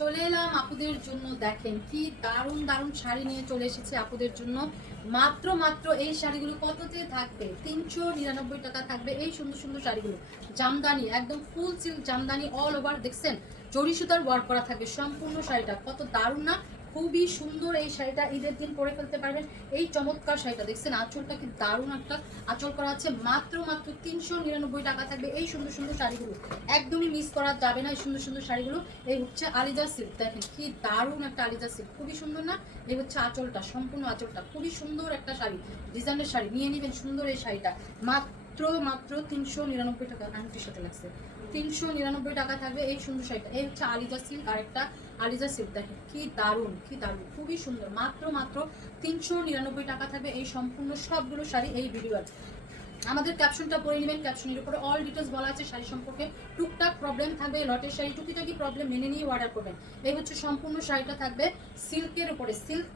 চলে এলাম আপুদের জন্য, দেখেন কি দারুণ দারুণ শাড়ি নিয়ে চলে এসেছে আপুদের জন্য। মাত্র মাত্র এই শাড়িগুলো কততে থাকবে? তিনশো নিরানব্বই টাকা থাকবে এই সুন্দর সুন্দর শাড়িগুলো। জামদানি, একদম full silk jamdani all over দেখছেন? জরি সুতার ওয়ার্ক করা থাকবে সম্পূর্ণ শাড়িটা। কত দারুণ না? খুবই সুন্দর এই শাড়িটা ঈদের দিন পরে ফেলতে পারবেন। এই চমৎকার শাড়িটা দেখছেন, আঁচলটা কি দারুণ একটা আঁচল করা আছে। মাত্র মাত্র তিনশো নিরানব্বই টাকা থাকবে এই সুন্দর সুন্দর শাড়িগুলো। একদমই মিস করা যাবে না এই সুন্দর সুন্দর শাড়িগুলো। এই হচ্ছে আলিজা সিল্ক দেখেন কি দারুণ একটা আলিজা সিল্ক খুবই সুন্দর না? এই হচ্ছে আঁচলটা, সম্পূর্ণ আঁচলটা। খুবই সুন্দর একটা শাড়ি, ডিজাইনের শাড়ি। নিয়ে নেবেন সুন্দর এই শাড়িটা। মাত্র মাত্র তিনশো নিরানব্বই টাকা। আংটির সাথে লাগছে। তিনশো নিরানব্বই টাকা থাকবে এই সুন্দর শাড়িটা। এই হচ্ছে আলিজা সিল্ক আর একটা আলিজা দেখেন কি দারুণ কি দারুণ, খুবই সুন্দর। মাত্র মাত্র তিনশো নিরানব্বই টাকা থাকবে এই সম্পূর্ণ সবগুলো শাড়ি এই ভিডিওর আমাদের ক্যাপশনটা পড়ে নেবেন ক্যাপশনের উপরে অল ডিটেলস বলা আছে শাড়ি সম্পর্কে। টুকটাক প্রবলেম থাকবে লটের শাড়ি, টুকিটাকি প্রবলেম মেনে নিয়ে অর্ডার করবেন। এই হচ্ছে সম্পূর্ণ শাড়িটা থাকবে সিল্কের উপরে silk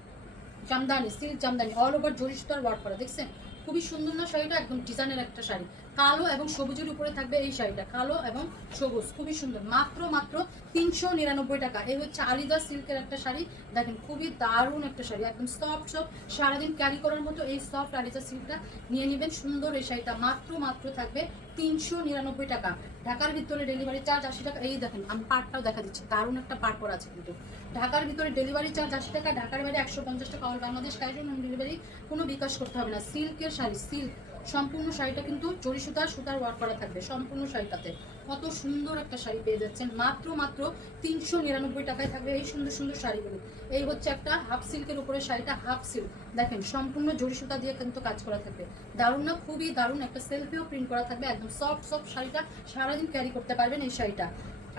jamdani silk jamdani all over zari সুতার ওয়ার্ক করা, দেখছেন? খুবই সুন্দর না শাড়িটা? একদম ডিজাইনের একটা শাড়ি। কালো এবং সবুজের উপরে থাকবে এই শাড়িটা। কালো এবং সবুজ, খুবই সুন্দর। মাত্র মাত্র তিনশো নিরানব্বই টাকা। এই হচ্ছে আলিদা সিল্কের একটা শাড়ি। দেখেন, খুবই দারুণ একটা শাড়ি। একদম সফট সফট সারাদিন ক্যারি করার মতো এই সফট আলিদা সিল্কটা নিয়ে নেবেন। সুন্দর এই শাড়িটা মাত্র মাত্র থাকবে তিনশো নিরানব্বই টাকা। ঢাকার ভিতরে ডেলিভারি চার্জ আশি টাকা। এই দেখেন, আমি পার্টটাও দেখা দিচ্ছি। দারুণ একটা পাট করা আছে কিন্তু। ঢাকার ভিতরে ডেলিভারি চার্জ আশি টাকা, ঢাকার বাইরে একশো পঞ্চাশ টাকা। All Bangladesh cash on delivery কোনো বিকাশ করতে হবে না। সিল্কের শাড়ি, সিল্ক, সম্পূর্ণ শাড়িটা কিন্তু চড়ি সুতার সুতার ওয়ার্ক করা থাকবে, সম্পূর্ণ শাড়িটাতে। কত সুন্দর একটা শাড়ি পেয়ে যাচ্ছেন, মাত্র মাত্র তিনশো নিরানব্বই টাকায় থাকবে এই সুন্দর সুন্দর শাড়িগুলো। এই হচ্ছে একটা হাফ সিল্কের উপরে শাড়িটা হাফ সিল্ক দেখেন, সম্পূর্ণ জড়ি সুতা দিয়ে কিন্তু কাজ করা থাকবে। দারুণ না? খুবই দারুণ একটা সেলফিও প্রিন্ট করা থাকবে, একদম সফট সফট শাড়িটা সারাদিন ক্যারি করতে পারবেন এই শাড়িটা।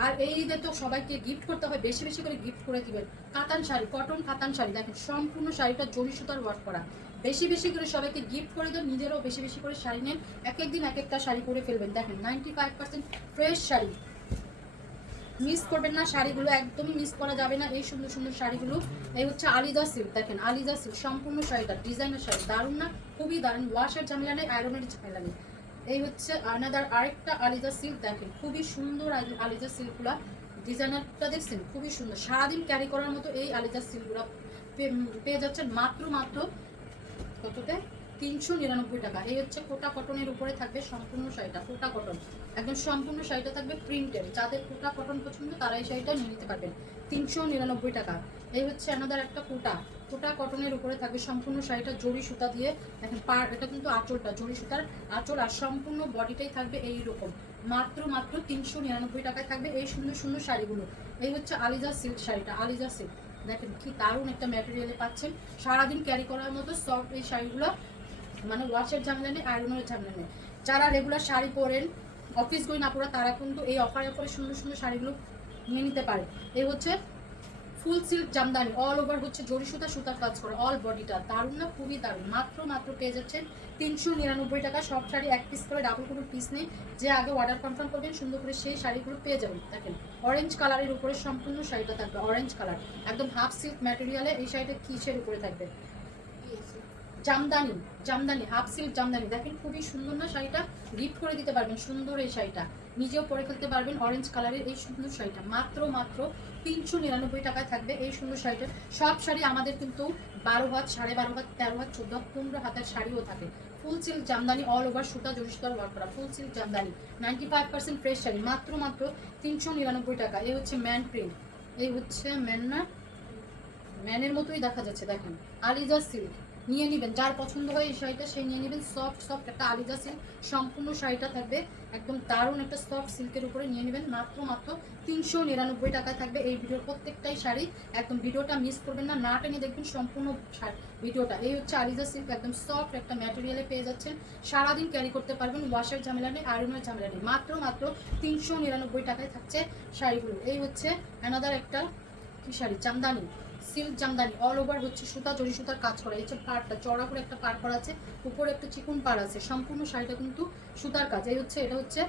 আর এই ঈদে তো সবাইকে গিফট করতে হয়, বেশি বেশি করে গিফট করে দিবেন। কাতান শাড়ি কটন কাতান শাড়ি, দেখেন সম্পূর্ণ শাড়িটা জড়ি সুতার ওয়ার্ক করা। বেশি বেশি করে সবাইকে গিফট করে দেন, নিজেরাও বেশি বেশি করে শাড়ি নেন এক একদিন এক একটা শাড়ি পরে ফেলবেন। দেখেন ninety five percent fresh sari. Miss করবেন না, শাড়িগুলো একদমই মিস করা যাবে না, এই সুন্দর সুন্দর শাড়িগুলো। এই হচ্ছে আলিদা সিল্ক দেখেন আলিদা সিল্ক সম্পূর্ণ শাড়িটা ডিজাইনের শাড়ি, দারুণ না? খুবই দারুণ ওয়াশের ঝামেলা নেই আয়রনের ঝামেলা নেই। এই হচ্ছে আনাদার আরেকটা আলিজা সিল্ক দেখেন, খুবই সুন্দর আলিজা সিল্কগুলা ডিজাইনারটা দেখছেন, খুবই সুন্দর। সারাদিন ক্যারি করার মতো এই আলিজা সিল্কগুলো পেয়ে যাচ্ছেন মাত্র মাত্র কততে? তিনশো নিরানব্বই টাকা। এই হচ্ছে কোটা কটনের উপরে থাকবে সম্পূর্ণ শাড়িটা কোটা কটন। একদম সম্পূর্ণ শাড়িটা থাকবে প্রিন্টের। যাদের কোটা কটন পছন্দ তারা এই শাড়িটা নিয়ে নিতে পারবেন। তিনশো নিরানব্বই টাকা। এই হচ্ছে আমাদের একটা কোটা কোটা কটনের উপরে থাকবে সম্পূর্ণ শাড়িটা, জড়ি সুতা দিয়ে। দেখেন, পার, এটা কিন্তু আঁচলটা, জড়ি সুতার আঁচল, আর সম্পূর্ণ বডিটাই থাকবে এই রকম মাত্র মাত্র তিনশো নিরানব্বই টাকায় থাকবে এই সুন্দর সুন্দর শাড়িগুলো। এই হচ্ছে আলিজা সিল্ক শাড়িটা, আলিজা সিল্ক। দেখেন কি দারুণ একটা ম্যাটেরিয়ালে পাচ্ছেন। সারাদিন ক্যারি করার মতো সফট এই শাড়িগুলো মানে ওয়াশের ঝামেলা নেই, আয়রনের ঝামেলা নেই। যারা রেগুলার শাড়ি পরেন অফিস গই না পরা তারা কিন্তু এই অফারে অফারে সুন্দর সুন্দর শাড়িগুলো নিয়ে নিতে পারে। এই হচ্ছে full silk jamdani all over হচ্ছে জরি সুতা সুতার কাজ করা অল বডিটা দারুণ না? খুবই দারুণ। মাত্র মাত্র পেয়ে যাচ্ছেন তিনশো নিরানব্বই টাকা। সব শাড়ি এক পিস করে ডাবল কোনো পিস নেই। যে আগে অর্ডার কনফার্ম করবেন, সুন্দর করে সেই শাড়িগুলো পেয়ে যাবেন। দেখেন অরেঞ্জ কালারের উপরে সম্পূর্ণ শাড়িটা থাকবে অরেঞ্জ কালার একদম হাফ সিল্ক ম্যাটেরিয়ালে এই শাড়িটা কিসের উপরে থাকবে? Jamdani jamdani half silk jamdani. দেখেন খুবই সুন্দর না শাড়িটা? গিফট করে দিতে পারবেন, সুন্দর এই শাড়িটা। নিজেও পরে ফেলতে পারবেন অরেঞ্জ কালারের এই সুন্দর শাড়িটা। মাত্র মাত্র তিনশো নিরানব্বই টাকায় থাকবে এই সুন্দর শাড়িটা। সব শাড়ি আমাদের কিন্তু বারো হাত, সাড়ে বারো হাত, তেরো হাত, চোদ্দ হাত, পনেরো হাতের শাড়িও থাকে। Full silk jamdani all over সুতা জরি সুতার ওয়ার্ক করা। Full silk jamdani ninety five percent fresh sari. মাত্র মাত্র তিনশো নিরানব্বই টাকা। এই হচ্ছে ম্যান প্রিন্ট এই হচ্ছে ম্যান না? ম্যানের মতোই দেখা যাচ্ছে, দেখেন। আলিজা সিল্ক নিয়ে নেবেন। যার পছন্দ হয় এই শাড়িটা সেই নিয়ে নেবেন। সফট সফট একটা আলিজা সিল্ক সম্পূর্ণ শাড়িটা থাকবে। একদম দারুণ একটা সফট সিল্কের উপরে নিয়ে নেবেন। মাত্র মাত্র তিনশো নিরানব্বই টাকায় থাকবে এই ভিডিওর প্রত্যেকটাই শাড়ি। একদম ভিডিওটা মিস করবেন না। না টেনে দেখবেন সম্পূর্ণ ভিডিওটা। এই হচ্ছে আলিজা সিল্ক একদম সফট একটা ম্যাটেরিয়ালে পেয়ে যাচ্ছেন। সারাদিন ক্যারি করতে পারবেন। ওয়াশের ঝামেলা নেই আয়রনের ঝামেলা নেই। মাত্র মাত্র তিনশো নিরানব্বই টাকায় থাকছে শাড়িগুলো। এই হচ্ছে অ্যানাদার একটা কি sari? Jamdani silk jamdani all over হচ্ছে সুতা জরি সুতার কাজ করা। এই হচ্ছে পাড়টা চড়া করে একটা পাড় করা আছে, উপরে একটা চিকুন পাড় আছে। সম্পূর্ণ শাড়িটা কিন্তু সুতার কাজ। এই হচ্ছে, এটা হচ্ছে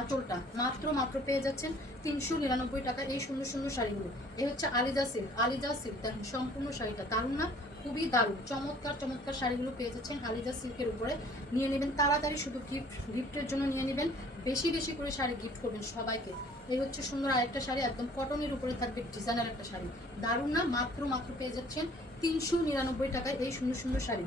আঁচলটা। মাত্র মাত্র পেয়ে যাচ্ছেন তিনশো নিরানব্বই টাকা এই সুন্দর সুন্দর শাড়িগুলো। এই হচ্ছে আলিদা সিল্ক। আলিদা সিল্ক, দেখেন সম্পূর্ণ শাড়িটা। দারুণ না? খুবই দারুণ। চমৎকার চমৎকার শাড়িগুলো পেয়ে যাচ্ছেন আলিদা সিল্কের উপরে। নিয়ে নেবেন তাড়াতাড়ি শুধু গিফট গিফটের জন্য নিয়ে নেবেন। বেশি বেশি করে শাড়ি গিফট করবেন সবাইকে। এই হচ্ছে সুন্দর আরেকটা শাড়ি, একদম কটনের উপরে থাকবে ডিজাইনার একটা শাড়ি। দারুণ না? মাত্র মাত্র পেয়ে যাচ্ছেন তিনশো নিরানব্বই টাকায় এই সুন্দর সুন্দর শাড়ি।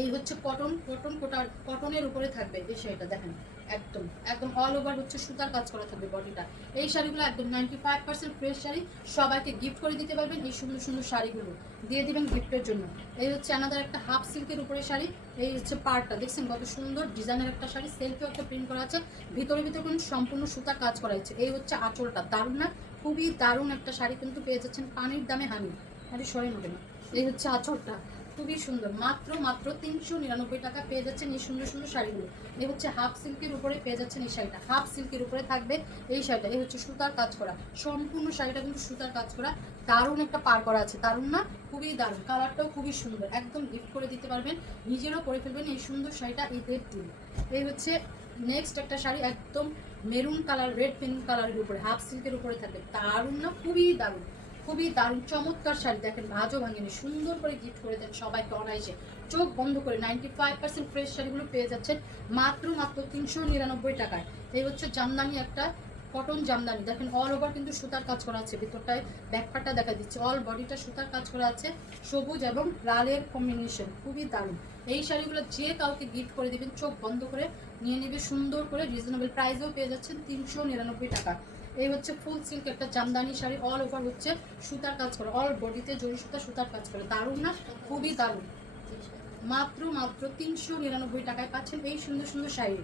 এই হচ্ছে কটন কটন কোটার কটনের উপরে থাকবে এই শাড়িটা, দেখেন। একদম একদম অল ওভার হচ্ছে সুতার কাজ করা থাকবে বডিটা এই শাড়িগুলো একদম ninety five percent fresh sari, সবাইকে গিফট করে দিতে পারবেন এই সুন্দর সুন্দর শাড়িগুলো। দিয়ে দিবেন গিফটের জন্য। এই হচ্ছে আনাদার একটা হাফ সিল্কের উপরে শাড়ি, এই হচ্ছে পার্টটা দেখছেন কত সুন্দর ডিজাইনের একটা শাড়ি সেলফিও একটা প্রিন্ট করা আছে। ভিতরে ভিতরে কিন্তু সম্পূর্ণ সুতার কাজ করা হয়েছে এই হচ্ছে আঁচলটা। দারুণ না? খুবই দারুণ একটা শাড়ি কিন্তু পেয়ে যাচ্ছেন পানির দামে হানি আরে সরে নেবে না। এই হচ্ছে আঁচলটা। খুবই সুন্দর। মাত্র মাত্র তিনশো নিরানব্বই টাকা পেয়ে যাচ্ছেন এই সুন্দর সুন্দর শাড়িগুলো। এই হচ্ছে হাফ সিল্কের উপরে পেয়ে যাচ্ছেন এই শাড়িটা। হাফ সিল্কের উপরে থাকবে এই শাড়িটা। এই হচ্ছে সুতার কাজ করা। সম্পূর্ণ শাড়িটা কিন্তু সুতার কাজ করা। দারুণ একটা পার করা আছে। দারুণ না? খুবই দারুণ। কালারটাও খুবই সুন্দর। একদম গিফট করে দিতে পারবেন। নিজেরও পরে ফেলবেন এই সুন্দর শাড়িটা দেড় দিন এই হচ্ছে নেক্সট একটা শাড়ি একদম মেরুন কালার রেড পেন কালারের উপরে হাফ সিল্কের উপরে থাকবে। দারুণ না? খুবই দারুণ। খুবই দারুণ, চমৎকার শাড়ি। দেখেন, ভাজও ভাঙেনি, সুন্দর করে গিফট করে দেন সবাইকে অনায়াসে। চোখ বন্ধ করে নাইনটি ফাইভ পার্সেন্ট ফ্রেশ শাড়িগুলো পেয়ে যাচ্ছেন মাত্র মাত্র তিনশো নিরানব্বই টাকায়। এই হচ্ছে জামদানি একটা কটন জামদানি। দেখেন অল ওভার কিন্তু সুতার কাজ করা আছে, ভিতরটায় ব্যাকপারটা দেখা দিচ্ছে। অল বডিটা সুতার কাজ করা আছে, সবুজ এবং লালের কম্বিনেশন খুবই দারুণ। এই শাড়িগুলো যে কাউকে গিফট করে দিবেন, চোখ বন্ধ করে নিয়ে নেবে, সুন্দর করে রিজনেবল প্রাইসেও পেয়ে যাচ্ছেন তিনশো নিরানব্বই টাকা এই হচ্ছে ফুল সিল্ক, একটা জামদানি শাড়ি অল ওভার হচ্ছে, সুতার কাজ করে অল বডিতে জরি সুতা, সুতার কাজ করে। দারুণ না? খুবই দারুণ। মাত্র মাত্র তিনশো নিরানব্বই টাকায় পাচ্ছেন এই সুন্দর সুন্দর শাড়ি।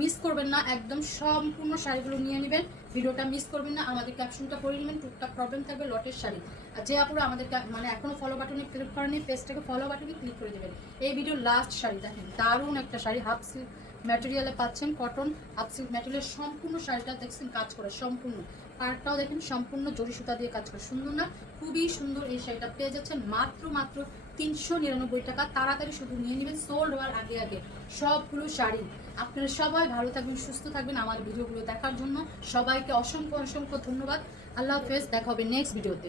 মিস করবেন না, একদম সম্পূর্ণ শাড়িগুলো নিয়ে নেবেন। ভিডিওটা মিস করবেন না, আমাদের ক্যাপশনটা পরে নেবেন, টুকটাক প্রবলেম থাকবে, লটের শাড়ি। আর যে আপুরা আমাদের মানে এখনও ফলো বাটনে ক্লিক করেনি পেজটাকে ফলো বাটনে ক্লিক করে দেবেন। এই ভিডিও লাস্ট শাড়ি, দেখেন, দারুণ একটা শাড়ি হাফ সিল্ক ম্যাটেরিয়ালে পাচ্ছেন কটন হাফ সিল্ক ম্যাটেরিয়াল সম্পূর্ণ শাড়িটা দেখছেন, কাজ করে, সম্পূর্ণ। পার্টটাও দেখেন, সম্পূর্ণ জরি সুতা দিয়ে কাজ করে। সুন্দর না? খুবই সুন্দর এই শাড়িটা পেয়ে যাচ্ছেন মাত্র মাত্র তিনশো নিরানব্বই টাকা। তাড়াতাড়ি শুধু নিয়ে নেবেন সোল্ড হওয়ার আগে আগে সবগুলো শাড়ি। আপনারা সবাই ভালো থাকবেন, সুস্থ থাকবেন আমার ভিডিওগুলো দেখার জন্য। সবাইকে অসংখ্য অসংখ্য ধন্যবাদ। আল্লাহ হাফেজ, দেখা হবে নেক্সট ভিডিওতে